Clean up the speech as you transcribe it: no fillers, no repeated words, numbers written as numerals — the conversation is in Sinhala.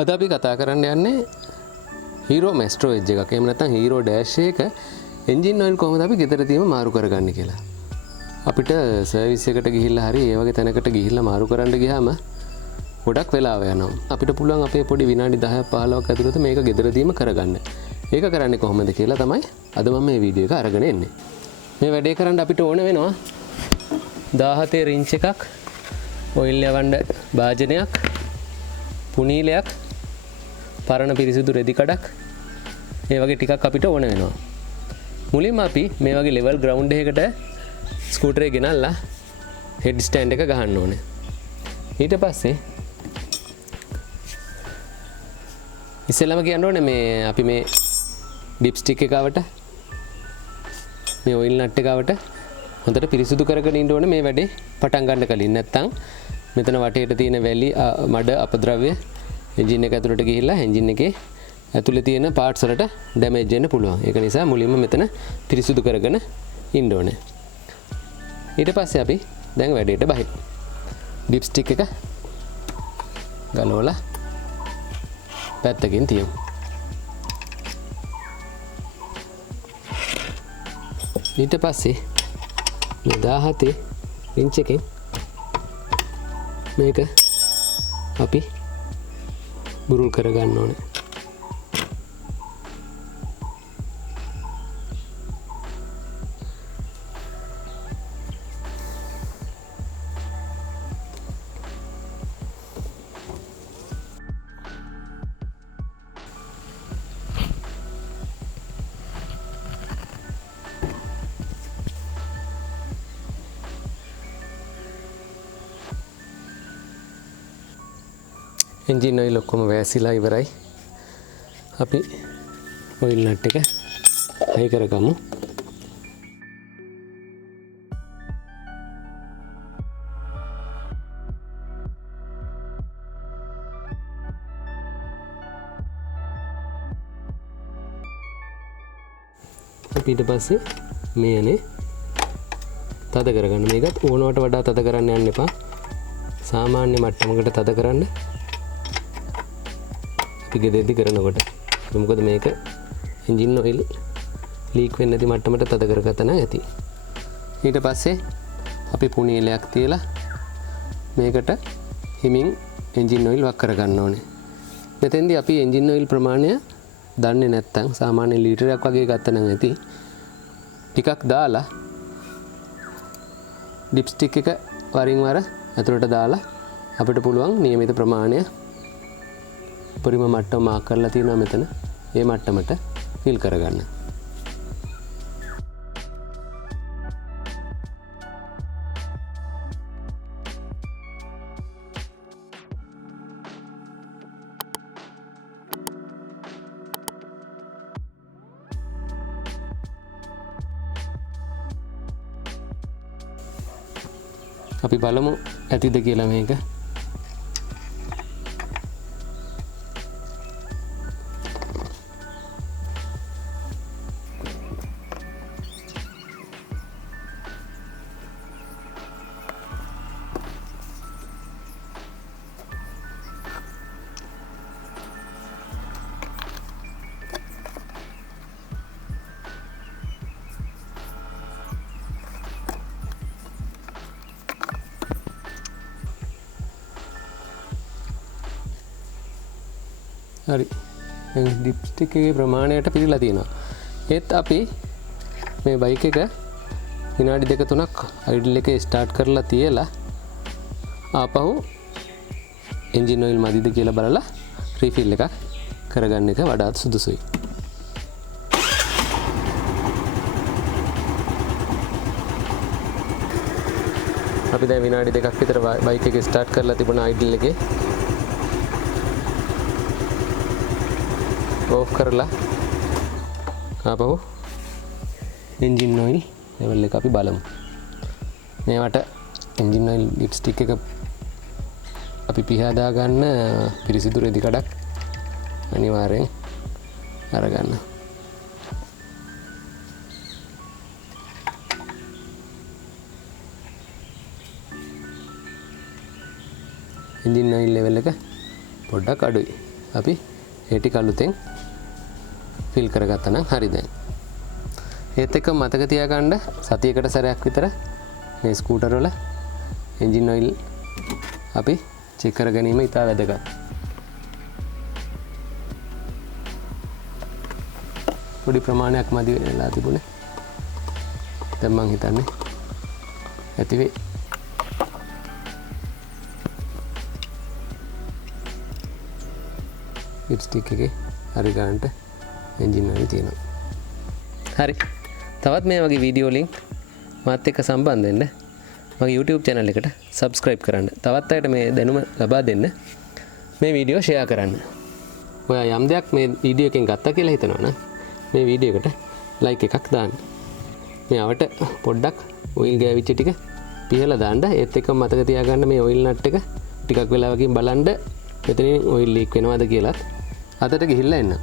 අද අපි කතා කරන්න යන්නේ Hero Maestro Edge එකක්. එහෙම නැත්නම් Hero Dash එක engine oil කොහොමද අපි ගෙදර තියම මාරු කරගන්නේ කියලා. අපිට සර්විස් එකට ගිහිල්ලා හරි ඒ වගේ තැනකට ගිහිල්ලා මාරු කරන්න ගියාම ගොඩක් වෙලාව යනවා. අපිට පුළුවන් අපේ පොඩි විනාඩි 10ක් 15ක් ඇතුළත මේක ගෙදර දීම කරගන්න. ඒක කරන්නේ කොහොමද කියලා තමයි අද මම මේ වීඩියෝ එක අරගෙන එන්නේ. මේ වැඩේ කරන්න අපිට ඕන වෙනවා 17 රින්ච් එකක්, ඔයිල් යවන්න භාජනයක්, පුනීලයක්, පරණ පිරිසිදු රෙදි කඩක්, ඒ වගේ ටිකක් අපිට ඕන වෙනවා. මුලින්ම අපි මේ වගේ ලෙවල් ග්‍රවුන්ඩ් එකකට ස්කූටරේ ගෙනල්ලා හෙඩ් ස්ටෑන්ඩ් එක ගහන්න ඕනේ. ඊට පස්සේ ඉස්සෙල්ලාම කියන්න ඕනේ මේ අපි මේ ඩිප් ස්ටික් එකවට මේ ඔයිල් නට් එකවට හොඳට පිරිසිදු කරගෙන ඉන්න ඕනේ මේ වැඩේ පටන් ගන්න කලින්. නැත්නම් මෙතන වටේට තියෙන වැලි මඩ අපද්‍රව්‍ය එන්ජින් එක ඇතුළට ගිහිල්ලා එන්ජින් එකේ ඇතුලේ තියෙන පාර්ට්ස් වලට ඩැමේජ් වෙන්න පුළුවන්. ඒක නිසා මුලින්ම මෙතන පිරිසිදු කරගෙන ඉන්න ඕනේ. ඊට පස්සේ අපි දැන් වැඩේට බහිමු. ඩිප් ස්ටික් එක ගලවලා පැත්තකින් තියමු. ඊට පස්සේ මේ 17 ඉන්ච් එකෙන් මේක අපි බුරුල් කරගන්න ඕනේ. එන්ජින් ඔයිල් ඔක්කොම වැසිලා ඉවරයි. අපි ඔයිල් නට් එක හයි කරගමු. ඊට පස්සේ මේනේ තද කරගන්න. මේකත් ඕනවට වඩා තද කරන්න යන්න එපා. සාමාන්‍ය මට්ටමකට තද කරන්න. ගෙදෙද්දි කරනකොට මොකද මේක එන්ජින් ඔයිල් ලීක් වෙන්නේ නැති මට්ටමට තද කරගත්තා නම් ඇති. ඊට පස්සේ අපි පුනීලයක් තියලා මේකට හිමින් එන්ජින් ඔයිල් වක් කරගන්න ඕනේ. මෙතෙන්දී අපි එන්ජින් ඔයිල් ප්‍රමාණය දන්නේ නැත්නම් සාමාන්‍ය ලීටරයක් වගේ ගත්තා නම් ඇති. ටිකක් දාලා ඩිප් ස්ටික් එක වරින් වර ඇතුළට දාලා අපිට පුළුවන් නියමිත ප්‍රමාණය උපරිම මට්ටම මාක් කරලා තියෙනවා මෙතන. ඒ මට්ටමට ෆිල් කරගන්න. අපි බලමු ඇතිද කියලා මේක. හරි. ඩිප් ස්ටික් එකේ ප්‍රමාණයට පිරීලා තියෙනවා. ඒත් අපි මේ බයික් එක විනාඩි 2-3ක් අයිඩල් එකේ ස්ටාර්ට් කරලා තියලා ආපහු එන්ජින් ඔයිල් මදිද කියලා බලලා රීෆිල් එකක් කරගන්න එක වඩාත් සුදුසුයි. අපි දැන් විනාඩි 2ක් විතර බයික් එක ස්ටාර්ට් කරලා තිබුණා අයිඩල් එකේ. ඕෆ් කරලා ආපහු එන්ජින් ඔයිල් ලෙවල් එක අපි බලමු. මේවට එන්ජින් ඔයිල් ඩිප් ස්ටික් එක අපි පිහදා ගන්න පිරිසිදු රෙදි කඩක් අනිවාර්යෙන් අරගන්න. එන්ජින් ඔයිල් ලෙවල් එක පොඩ්ඩක් අඩුයි. අපි ඒ ටික අලුතෙන් ෆිල් කරගත්තා නම් හරි දැන්. ඒත් එක්ක මතක තියාගන්න සතියකට සැරයක් විතර මේ ස්කූටර් වල එන්ජින් ඔයිල් අපි චෙක් කර ගැනීම ඉතා වැදගත්. පොඩි ප්‍රමාණයක් මදි වෙලා තිබුණේ. දැන් මං හිතන්නේ ඇති වෙයි. ලිප් ස්ටික් එකේ හරි ගන්නට එන්ජින් ඔයිල් තියෙනවා. හරි. තවත් මේ වගේ වීඩියෝ ලින්ක් මාත් එක්ක සම්බන්ධ වෙන්න මගේ YouTube channel එකට subscribe කරන්න. තවත් අයට මේ දැනුම ලබා දෙන්න මේ වීඩියෝ share කරන්න. ඔයා යම් දෙයක් මේ වීඩියෝ එකෙන් ගත්තා කියලා හිතනවා නම් මේ වීඩියෝ එකට like එකක් දාන්න. මේ අවට පොඩ්ඩක් ඔයිල් ගෑවිච්ච ටික පිහලා දාන්න. ඒත් එක්ක මතක තියාගන්න මේ ඔයිල් නට් එක ටිකක් වෙලාවකින් බලන්න මෙතනින් ඔයිල් ලීක් වෙනවද කියලා අතට ගිහිල්ලා එන්න.